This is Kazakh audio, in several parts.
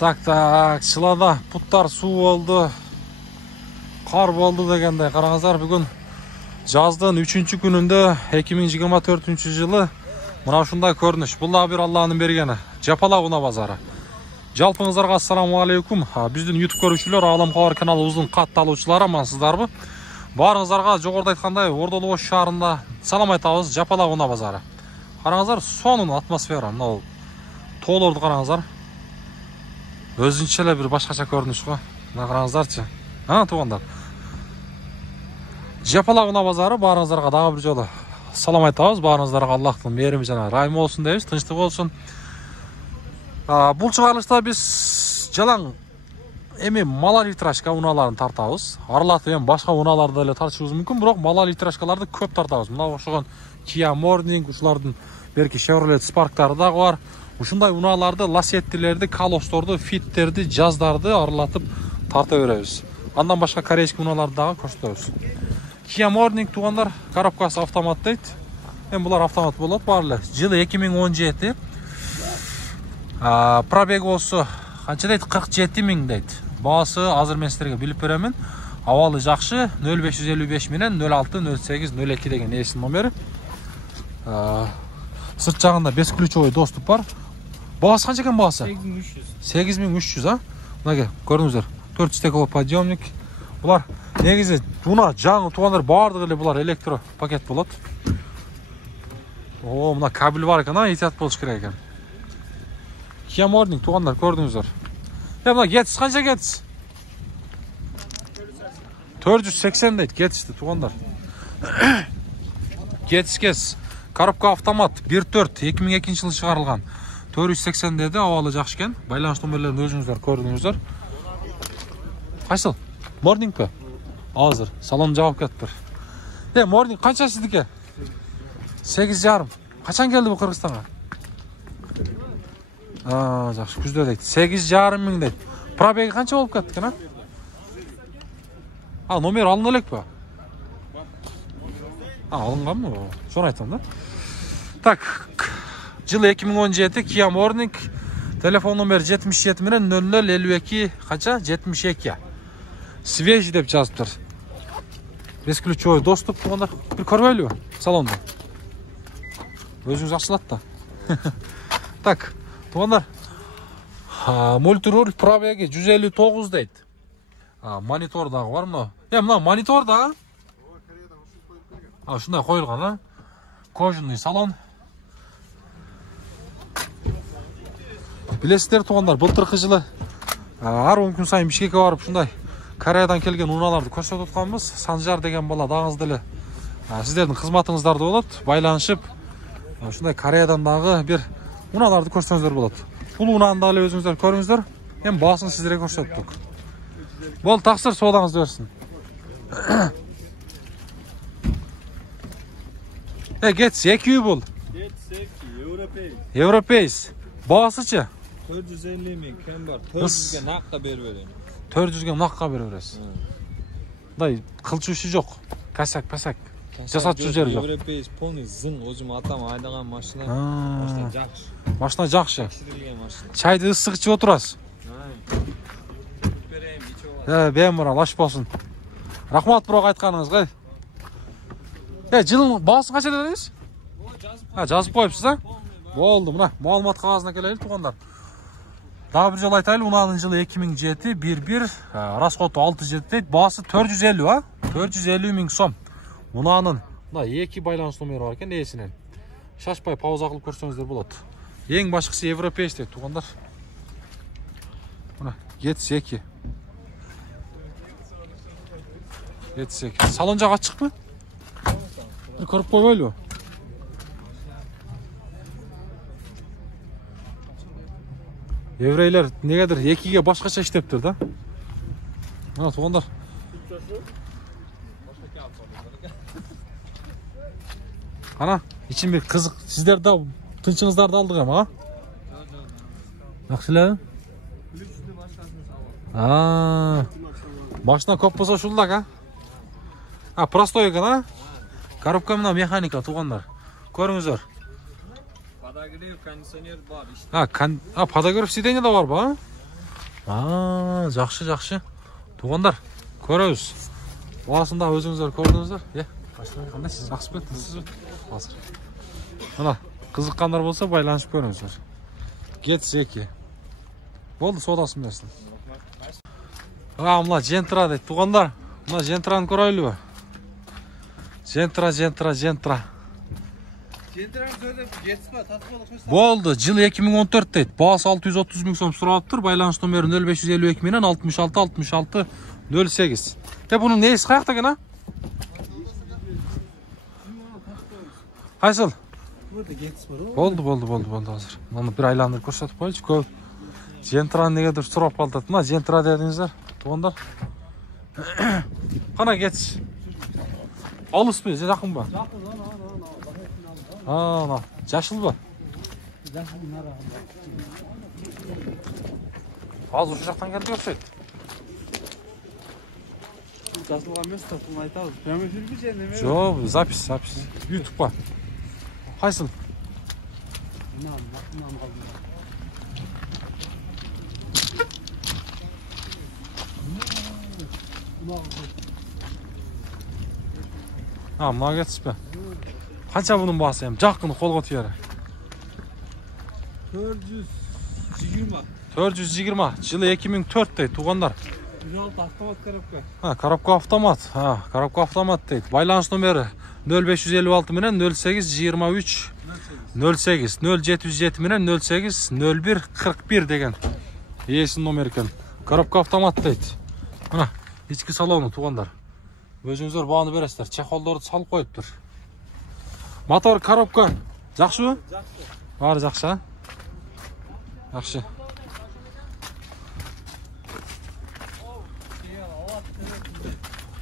Так, Шылада puttар су oldu. Qar oldu degендей. Qarаңыздар, бүгін жаздың 3-ші күнінде 2024 жылы мына ушундай көрүнүш. Бул да бир Алланын бергени. Жапалак унаа базары. Жалпыңыздарга ассаламу алейкум. Биздин YouTube көрүүчүлөр, Алам Кабар каналыбыздын катталуучулары, амансыздарбы? Баарыңыздарга жогоруда айткандай Ордолу Ош шаарында салам айтабыз. Жапалак унаа базары. Қараңыздар, сонун атмосфера. Мына тоолорду караңыздар. Өзүнчө эле бир башкача көрүнүш го. Мына караңыздарчы. Туугандар. Жапалак унаа базары баарыңыздарга дагы бир жолу салам айтабыз. Баарыңыздарга Аллахтын мээрими жана райымы болсун дейбиз, тынчтык болсун. Бул чыгарылышта биз жалаң эми малолитражка унааларын тартабыз. Аралатып эми башка унааларды эле тартышыбыз мүмкүн, бирок малолитражкаларды көп тартабыз. Мына окшогон Kia Morning, ушулардын берки Chevrolet Spark'тары дагы бар. Ушундай унааларды, лассеттилерди, калосторду, фиттерди, жаздарды аралатып тарта беребиз. Андан башка корейский унааларды дагы көрсөтөбүз. Kia Morning туугандар, коробкасы автомат дейт. Эми булар автомат болот баары эле. Жылы 2017. Пробегосу канча дейт? 47 000 дейт. Баасы азыр мен силерге билип беремин. Абалы жакшы. 0555 менен 06 08 02 деген эсин номери. Сырт жагында бесключовой доступ бар. Баасы канча экен баасы? 8300. 8300, Мына көрүңүздөр. 4 стекло подъемник. Булар негизи унаа жаңы туугандар баардыгы эле булар электро пакет болот. Мына кабель бар экен, этият болуш керек экен. Kia Morning туугандар көрдүңүздөр. Мына кетиш канча кетиш? 480 дейт кетишти туугандар. Кетишкес. Коробка автомат 1.4 2002 жылы чыгарылган. 480 деди, абалы жакшы экен. Байланыш номерлерин өзүңүздөр көрдүңүздөр. Кайсыл? Morningпи? Азыр салон жабып кетиптир. Morning канча сиздики? 8,5. Качан келди бу Кыргызстанга? Жакшы, күздө дейт. 8,5 миң дейт. Пробеги канча болуп кетти экен, номер алына элекпи? Алынганбы? Сону айтам да. Так, жылы 2017 Kia Morning, телефон номер 77 менен 0052 канча? 72. Свежий деп жазыптыр. Бесключовой доступ туугандар. Бир көрбөйлүбү салонду? Өзүңүз ачылат да. Так, туугандар. Мультируль пробеги 159 дейт. Монитор дагы бар мына. Мына монитор да. Ушундай коюлган, Кожаный салон. Билесиздер туугандар, былтыркы жылы ар 10 күн сайын Бишкекке барып ушундай Кореядан келген унааларды көрсөтүп атканбыз. Санжар деген бала дагы деле сиздердин кызматыңыздарда болот. Байланышып ушундай Кореядан дагы бир унааларды көрсөңүздөр болот. Бул унааны дагы өзүңүздөр көрүңүздөр. Эми баасын сиздерге көрсөттүк. Бол таксыр соодаңызды берсин. Кетс 2 үй бул. Европейс. Баасычы? 450 миң кем бар. 400ге накка берип берем. 400ге накка берип бересиз. Мындай кылчуучу жок. Касак. Жасатчу жери жок. Европейс полный зың, өзүм атам айдаган машина. Машина жакшы. Машина жакшы. Машина. Чайды ысык ичип отурасыз. Берем, ичип. Бемурал аш болсун. Рахмат бирок айтканыңызга. Жылдын баасы канча дедиңиз? Жазып коюпсуз, Болду, мына маалымат кагазына келели туугандар. Дагы бир жолу айтайлы, унаанын жылы 2007, 11, расходу 67 дейт, баасы 450, 450 миң сом. Унаанын мына 2 байланыш номери бар экен ээсинен. Шашпай пауза кылып көрсөңүздөр болот. Эң башкысы европейс дейт туугандар. Мына Getz 2. Getz 2. Салон жагы ачыкпы? Бир көрүп койбойлубу? Еврейлер негедир 2ге башкача иштептир да. Мына туугандар. Ичин бир кызык. Сиздер да тынчыңыздарды алдык эми, Жакшы эле? Машина көп болсо ушулдак, Простой экен, Коробка менен механика туугандар. Көрүңүздөр. Подогрев, кондиционер бар. Подогрев сиденье да барбы, Жақшы, жақшы. Туғандар, көріңіз. Басында өзіңіздер көрдіңіздер. Қандай сіз жақсы беттіңіз бе? Мына, қызыққандар болса байланышып көріңіздер. Кетіс 2. Болды, содасын берсін. Мына жентра дейді. Туғандар, мына жентраны көрайлы бі? Жентра. Болды, жыл 2014 дейді. Басы 630 мың сом сұрап тұр. Байланыс номері 0552 менен 66-66-08. Бұның несі қаяқта екен, а? Қайсыл? Болды қазір. Оны бір айландырып көрсетіп қойшы. Көп жентраны негедір сұрап қалдырды. Мына жентра дедіңіздер, туғандар. Қана кетіш. Алыс бе, жақын ба? Жашыл ба? Az uçu жақтан келді өксейді. Жасылған емес, тоқтың айтады. Прямо эфир бі және ме? Жоқ, запись. YouTube ба? Қайсыл? Мына кетіс бе? Қанша бұның басы ем? Жақын қолға түйері. 420. Жылы 2004 дейді, туғандар. 106 автомат коробка. Коробка автомат дейді. Байланыс номері 0556 менен 0823 08 0707 менен 08 01 41 деген. Иесінің номері екен. Коробка автомат дейді. Мына, ішкі салоны туғандар. Өзіңіздер бағаны бересіздер. Чехолдарды салып қойып тұр. Мотор, коробка. Жақшы ба? Жақсы. Бары жақсы, а? Жақшы.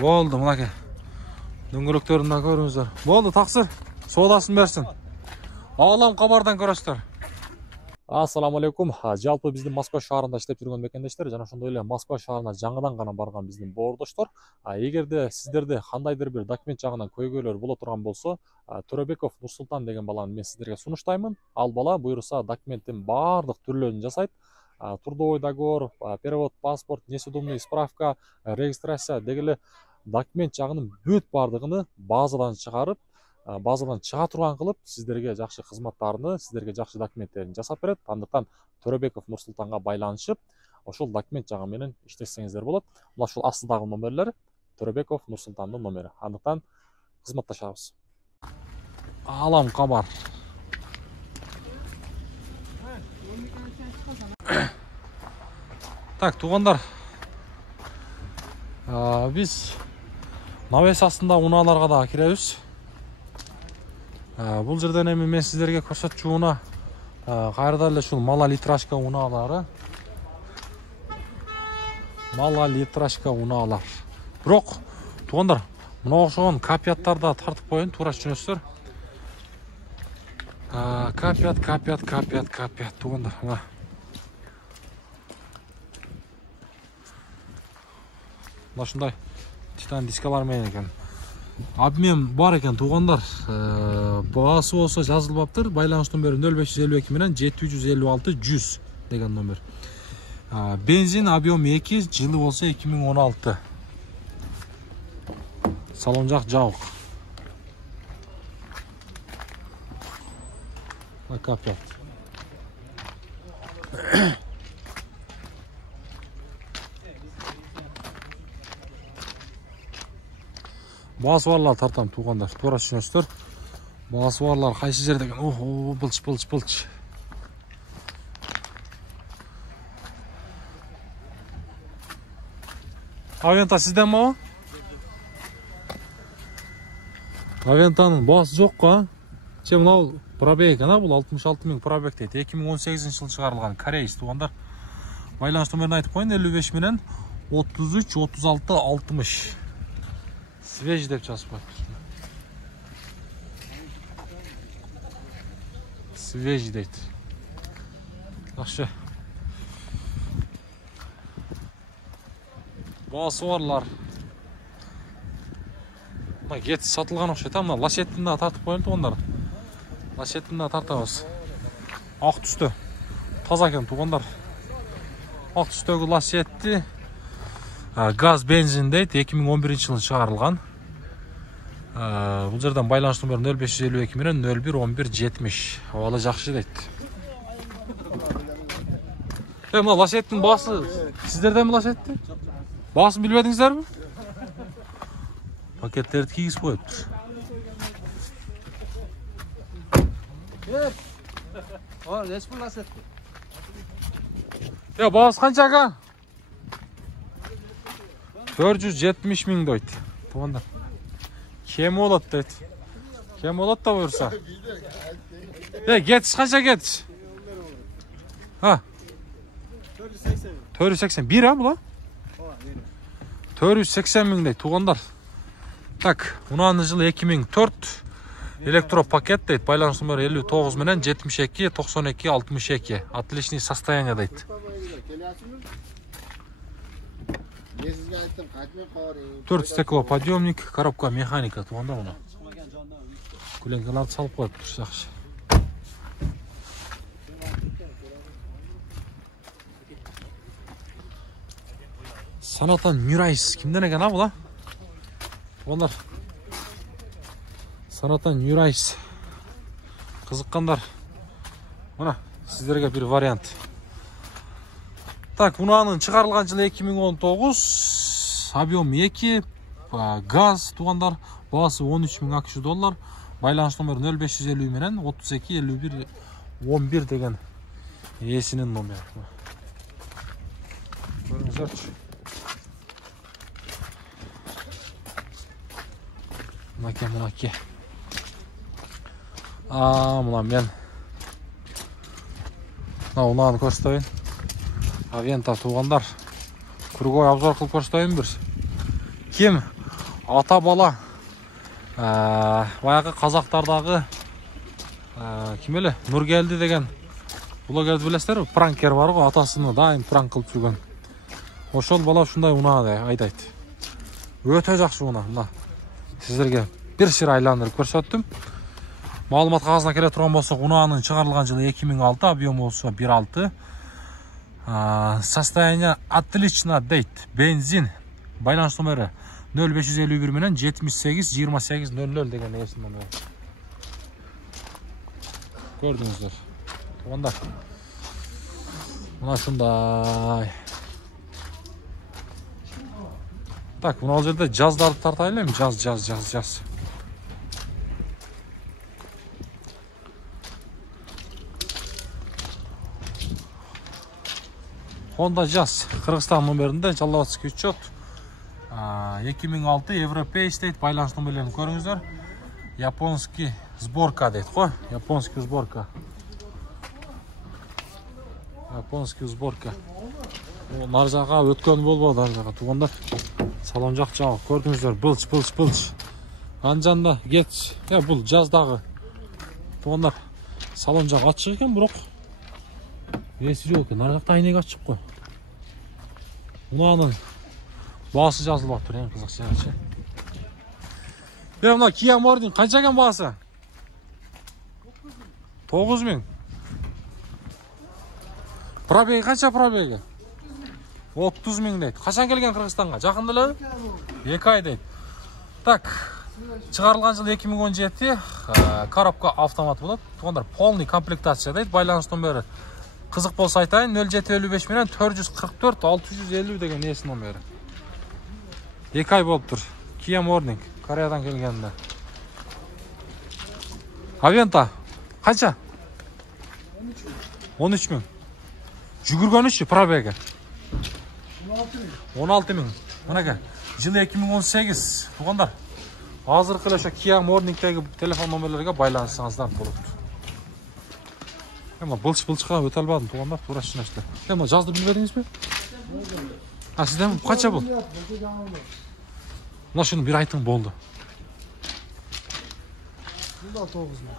Болды, мұнаке. Дөңгелектерін көріңіздер. Болды, тақсыр. Содасын берсін. Алам қабардан көресіздер. Ассаламу алейкум. Жалпы біздің Москва шаарында іштеп жүрген мекендештер, жана ошондой эле Москва шаарына жаңыдан гана барган биздин боордоштор, эгерде сиздерде кандайдыр бир документ жагынан көйгөйлөр боло турган болсо, Төрөбеков Нурсултан деген баланы мен сиздерге сунуштаймын. Ал бала буюрса документтин баардык түрлөрүн жасайт. Трудовой договор, перевод, паспорт, несудебный справка, регистрация дегеле документ жагынын бүт баардыгын базадан чыгарып, базадан чыга турган кылып, сиздерге жакшы кызматтарны, сиздерге жакшы документтерин жасап берет. Андыктан Төрөбеков Нурсултанга байланышып, ошол документ жагы менен иштесеңиздер болот. Мына ушул астыдагы номерлер Төрөбеков Нурсултандын номери. Андыктан кызматташабыз. Алам кабар. Так, туғандар. Биз навес астында унааларга да киребиз. Бул жерден эми мен сиздерге көрсөтчү уна кайрда эле ушул мала литрашка унаалары. Мала литрашка унаалар. Бирок туғандар, мына окшогон капияттарда тартып коюн, туура түшүнөсүздөр. Капият туғандар. Мына ушундай титан дискалар менен экен. Обмен бар экен туғандар. Баасы болсо жазылбаптыр. Байланыш номери 0552 менен 756 100 деген номер. Бензин объем 2, жылы болсо 2016. Салон жак жабык. Капят. Баасы барлар тартам туғандар. Туура түшүнөсүздөр. Баасы барлар кайсы жерде экен? Былч. Авента сизден ма? Авентанын баасы жокко, а? Мынау пробег экен, бул 66 000 пробег дейт. 2018-жылы чыгарылган корейс туғандар. Байланыш номерин айтып коюн, 55 менен 33 36 60. Свежий деп жазып коюптур. Свежий дейт. Жакшы. Баасы барлар. Мына кет сатылган окшойт, мына лашеттин да тартып коюлду туғандар. Лашеттин да тартабыз. Ак түстө. Таза экен туғандар. Ак түстөгү Lacetti gaz benzin дейт, 2011-жылы чыгарылган. Бул жерден байланыш номери 0552 менен 011170. Абалы жакшы дейт. Мына Lacett'in баасы сиздерденби Lacetti? Баасын билбедиңиздерби? Пакеттерди кийгизип коюптур. О, нечпи Lacetti? Баасы канча ага? 470 миң дейт. Туугандар. Кем болот дейт. Кем болот да буюрса. Кетиш канча кетиш? 480. Бир була? 480 миң дейт, туугандар. Так, унаанын жылы 2004. Электропакет дейт. Байланыш номери 59 менен 72 92 62. Отличный состояние дейт. Төрт стеклоподъемник, коробка механика, тууганда мына. Көлеңкелерди салып коюптур, жакшы. Санатан Нюрайс кимден экен бул? Туугандар. Санатан Нюрайс. Кызыккандар. Мына сиздерге бир вариант. Так, унаанын чыгарылган жылы 2019, объем 2, газ, туугандар, баасы 13 миң акш доллар, байланыш номери 0550 менен 32 51 11 деген ээсинин номери. Көрүңүзөрчү. Мынаке. Мына мен унааны көрсөтөйүн. Авента туугандар. Кругой обзор кылып көрсөтөйүн бир. Ким ата бала баягы казактардагы ким эле Нургелди деген блогерди билесиздерби? Пранкер бар го, атасыны дайым пранк кылып жүргөн. Ошол бала ушундай унааны айдайт. Өтө жакшы унаа. Мына сиздерге бир сыр айландырып көрсөттүм. Маалымат кагазына келе турган болсок, унаанын чыгарылган жылы 2006, объем болсо 1.6. Состояние отлично дейт. Бензин. Байланыш номери 0551 менен 78 28 00 деген ээсин номери. Көрдүңүздөр. Туугандар. Мына ушундай. Так, мына жерде жаздарды тартайлы эми. Жаз. Honda Jazz, Kırgızstan номеринде Жалаловский учет. 2006 Европейс дейт, байланыш номерлерин көрүңүздөр. Японский сборка дейт го. Японский сборка. Нар жака өткөн болбоду, ар жака туугандар. Салон жак жагы көрдүңүздөр, былч. Анжанда кетч. Бул жаздагы. Туугандар, салон жак ачык экен, бирок эси жок экен. Нар жакта айнек ачык го. Унаанын баасы жазылып атыр, эң кызык жери. Мына Kia Morning канча экен баасы? 9 миң. Пробеги канча пробеги? 30 миң дейт. Качан келген Кыргызстанга? Жакында эле? 2 ай дейт. Так, чыгарылган жыл 2017, коробка автомат болот. Туугандар, полный комплектация дейт. Байланыш номери кызык болсо айтайын, 0755 менен 444 650 деген ээсин номери. 2 ай болуптур. Kia Morning, Кореядан келгенде. Aventa канча? 13 миң. Жүгүргөнүчү пробеги? 16 миң. Мынакей, жылы 2018. Туугандар, азыркы эле ошо Kia Morningдеги телефон номерлерге байланышсаңыздар болот. Мына былчка өтө албадым, туугандар, туура түшүнөсүздөр. Мына жазды билбедиңизби? Сизден канча бул? Мына шуну бир айтың болду. Бул 9 миң.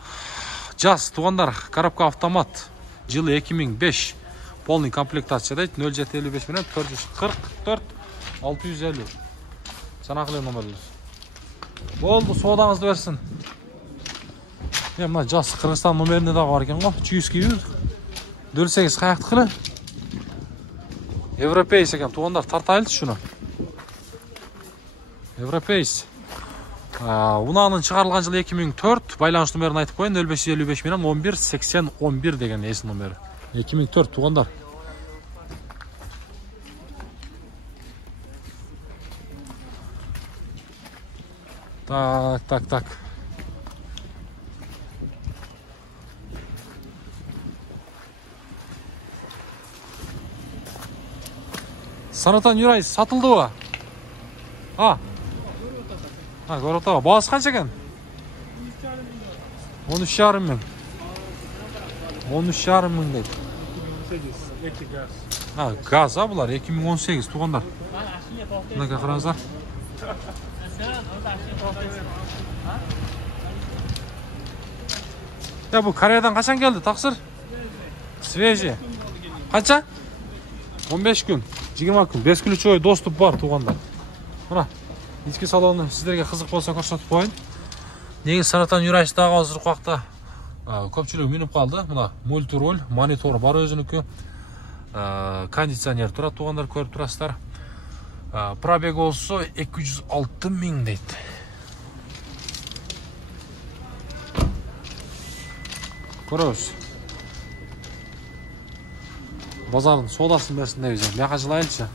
Жаз, туугандар, коробка автомат. Жылы 2005. Полный комплектация дейт. 0755 менен 444 650. Жанагы номерлер. Болду, соодаңызды берсин. Мына жаз Кыргызстан номеринде дагы бар экен го. Чуйский 08 каяктыкы эле? Европейс екен туғандар, тартайлы шуны. Европейс. Унаның шығарылған жылы 2004, байланыш номерін айтып қойын, 0555 менен 11 80 11 деген есін номері. 2004 туғандар. Так. Санатан Юрай сатылды ба? Көріп отаға. Бағасы қанша екен? 13,5 мың. 13,5 мың дейді. Газ, бұлар 2018 туғандар. Мынақа қараңыздар. Бұл Кореядан қашан келді, тақсыр? Свежий. Қанша? 15 күн, 20 күн, 5 ключевой доступ бар туғандар. Мұна, ички салоны сіздерге қызық болса көрсетіп қойын. Негіз Санатан Юрайстағы азыр қуақта көпчілігі мініп қалды. Мұна, мультироль, монитор бар өзінікі. Кондиционер тұрады туғандар, көріп тұрасыздар. Пробег олсы 206 мың дейді. Көріңіз. Базардың содасын бәсінде өзен. Мияқа жылайылшы.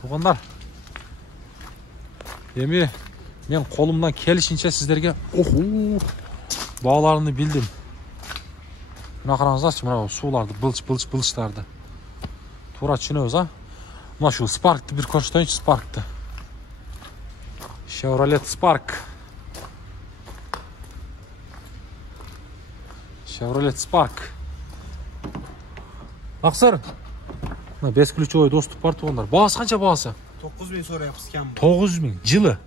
Туғандар. Еме, мен қолымнан келішінше сіздерге бағаларını білдім. Мына қараңыздаршы, мына суларды, былыштарды. Тура түсінеміз, Мына шу Spark'ты бір көрсетейінші, Spark'ты. Chevrolet Spark. Chevrolet Spark. Ақсыр. 5 ключевой доступ бар туғандар. Бағасы қанша бағасы? 9.000 so'rayapsiz kam. 9.000. Жылы?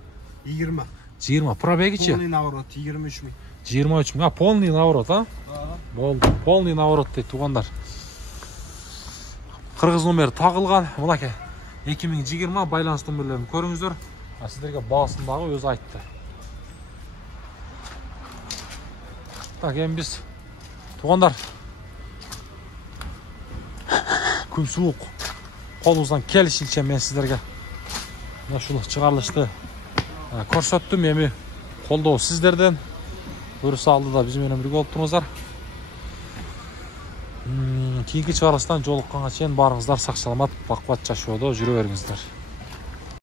20. 20. Пробеги че? Полный наворот 23.000. 23.000. Полный наворот, Болды. Полный наворот дейді туғандар. Қырғыз номері тағылған. Мұнаке 2020 байланыс номерлерін көріңіздер. Сіздерге бағасындағы өзі айтты. Так, енді біз туғандар. Күн суық. Қолыңыздан келішінше мен сіздерге нашылық шығарылышты көрсеттім. Еме қолдау сіздерден. Көрісі алды да бізмен бірге болып тұрыңыздар. Кейінгі шығарылыстан жолыққанға шейін барыңыздар, сақ саламат, бақуат жашууда жүре беріңіздер.